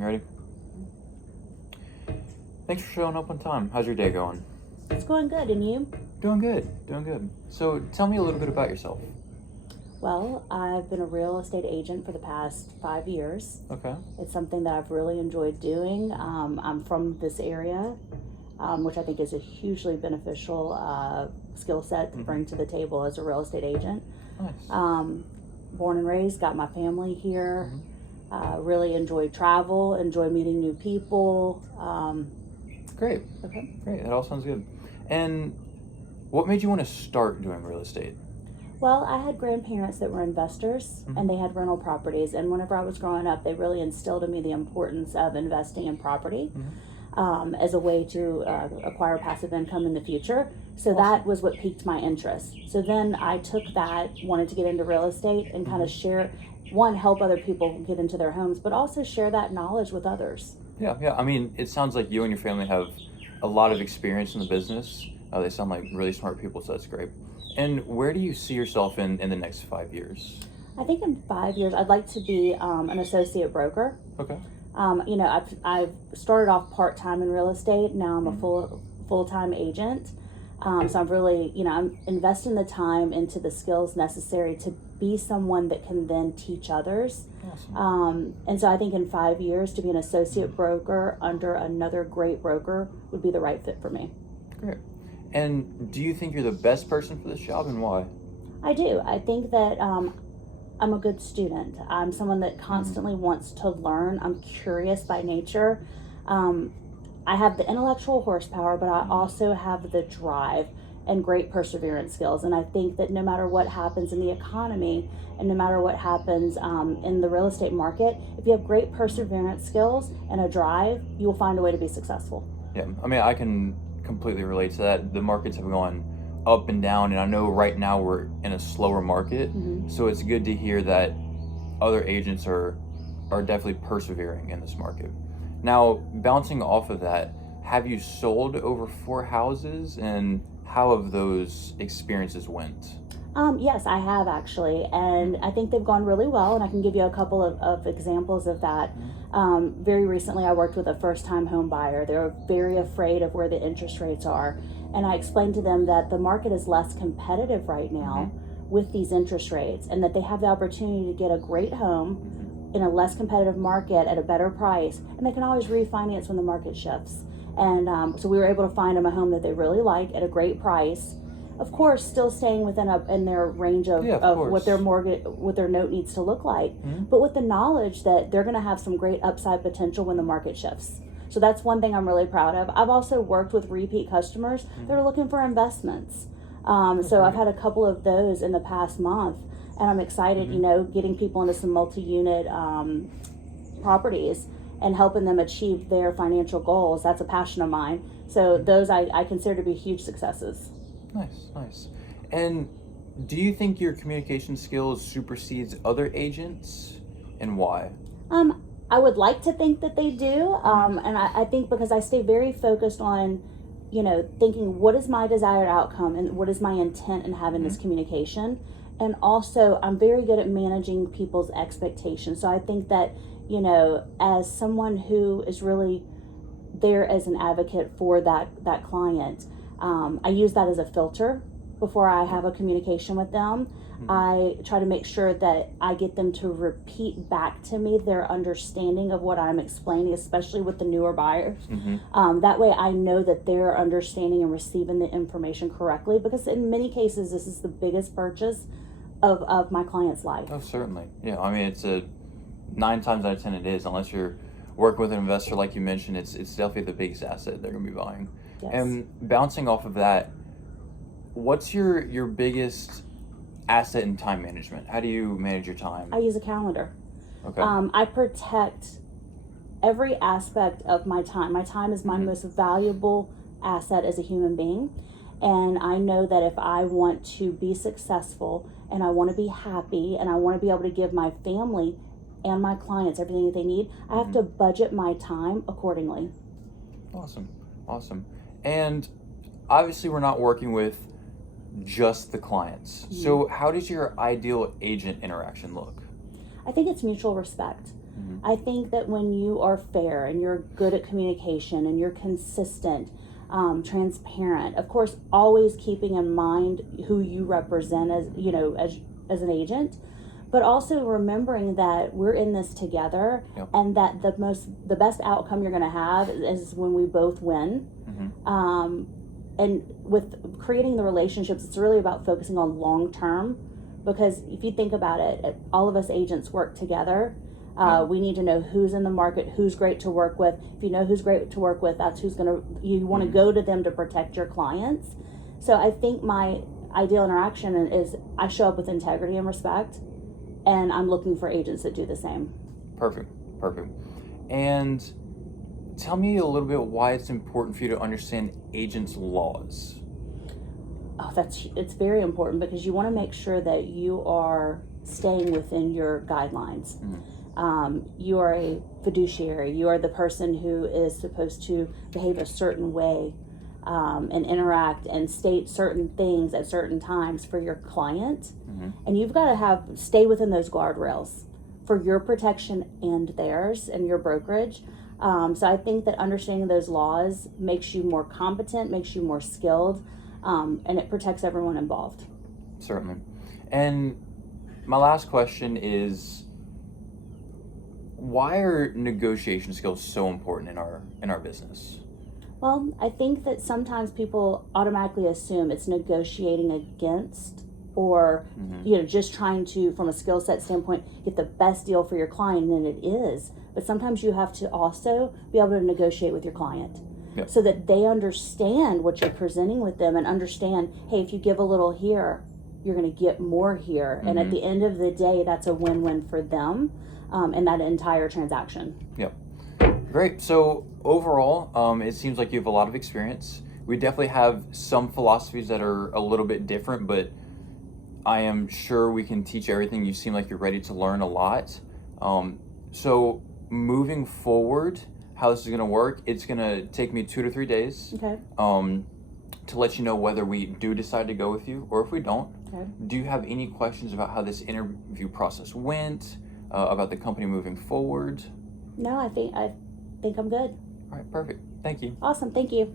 You ready? Thanks for showing up on time. How's your day going? It's going good, and you? Doing good. So tell me a little bit about yourself. Well, I've been a real estate agent for the past 5 years. Okay. It's something that I've really enjoyed doing. I'm from this area, which I think is a hugely beneficial skill set to bring to the table as a real estate agent. Nice. Born and raised, got my family here. Really enjoy travel, enjoy meeting new people. Great. Okay. Great. That all sounds good. And what made you want to start doing real estate? Well, I had grandparents that were investors and they had rental properties. And whenever I was growing up, they really instilled in me the importance of investing in property as a way to acquire passive income in the future. So that was what piqued my interest. So then I took that, wanted to get into real estate and kind of share, help other people get into their homes, but also share that knowledge with others. Yeah. I mean, it sounds like you and your family have a lot of experience in the business. They sound like really smart people, so that's great. And where do you see yourself in the next 5 years? I think in 5 years, I'd like to be an associate broker. Okay. I've started off part-time in real estate. Now I'm a full-time agent. So I'm really, I'm investing the time into the skills necessary to be someone that can then teach others. Awesome. And so I think in 5 years to be an associate broker under another great broker would be the right fit for me. Great. And do you think you're the best person for this job, and why? I do. I think that I'm a good student. I'm someone that constantly wants to learn. I'm curious by nature. I have the intellectual horsepower, but I also have the drive and great perseverance skills. And I think that no matter what happens in the economy and no matter what happens in the real estate market, if you have great perseverance skills and a drive, you will find a way to be successful. Yeah, I mean, I can completely relate to that. The markets have gone up and down, and I know right now we're in a slower market, so it's good to hear that other agents are definitely persevering in this market. Now, bouncing off of that, have you sold over 4 houses, and how have those experiences went? Yes, I have actually, and I think they've gone really well, and I can give you a couple of examples of that. Very recently, I worked with a first-time home buyer. They're very afraid of where the interest rates are, and I explained to them that the market is less competitive right now with these interest rates, and that they have the opportunity to get a great home in a less competitive market at a better price, and they can always refinance when the market shifts. And so we were able to find them a home that they really like at a great price. Of course, still staying within in their range of what their what their note needs to look like, but with the knowledge that they're going to have some great upside potential when the market shifts. So that's one thing I'm really proud of. I've also worked with repeat customers that are looking for investments. So I've had a couple of those in the past month, and I'm excited, getting people into some multi-unit properties and helping them achieve their financial goals. That's a passion of mine. So those I consider to be huge successes. Nice. And do you think your communication skills supersedes other agents, and why? I would like to think that they do, and I think because I stay very focused on, thinking what is my desired outcome and what is my intent in having this communication, and also I'm very good at managing people's expectations. So I think that, as someone who is really there as an advocate for that client, I use that as a filter before I have a communication with them. I try to make sure that I get them to repeat back to me their understanding of what I'm explaining, especially with the newer buyers. That way I know that they're understanding and receiving the information correctly, because in many cases this is the biggest purchase of my client's life. Oh, certainly. Yeah, I mean, it's 9 times out of 10 it is, unless you're working with an investor like you mentioned. It's definitely the biggest asset they're going to be buying. Yes. And bouncing off of that, what's your biggest asset in time management? How do you manage your time? I use a calendar. Okay. I protect every aspect of my time. My time is my most valuable asset as a human being. And I know that if I want to be successful and I want to be happy and I want to be able to give my family and my clients everything that they need, I have to budget my time accordingly. Awesome. And obviously we're not working with just the clients. So how does your ideal agent interaction look? I think it's mutual respect. I think that when you are fair and you're good at communication and you're consistent, transparent, of course, always keeping in mind who you represent as, as an agent, but also remembering that we're in this together, Yep. and that the best outcome you're going to have is when we both win. And with creating the relationships, it's really about focusing on long term, because if you think about it, all of us agents work together. We need to know who's in the market, who's great to work with. If you know who's great to work with, that's you want to go to them to protect your clients. So I think my ideal interaction is I show up with integrity and respect, and I'm looking for agents that do the same. Perfect. And tell me a little bit why it's important for you to understand agents' laws. Oh, it's very important, because you want to make sure that you are staying within your guidelines. You are a fiduciary. You are the person who is supposed to behave a certain way, and interact and state certain things at certain times for your client. And you've got to stay within those guardrails for your protection and theirs and your brokerage. So I think that understanding those laws makes you more competent, makes you more skilled, and it protects everyone involved. Certainly. And my last question is, why are negotiation skills so important in our business? Well, I think that sometimes people automatically assume it's negotiating against, or just trying to, from a skill set standpoint, get the best deal for your client, and it is. But sometimes you have to also be able to negotiate with your client. Yep. So that they understand what you're presenting with them, and understand, hey, if you give a little here, you're going to get more here. And at the end of the day, that's a win-win for them, and that entire transaction. Yep. Great. So overall, it seems like you have a lot of experience. We definitely have some philosophies that are a little bit different, but I am sure we can teach everything. You seem like you're ready to learn a lot. So moving forward, how this is going to work, it's going to take me 2 to 3 days to let you know whether we do decide to go with you or if we don't. Okay. Do you have any questions about how this interview process went, about the company moving forward? No, I think I'm good. All right, perfect. Thank you. Awesome. Thank you.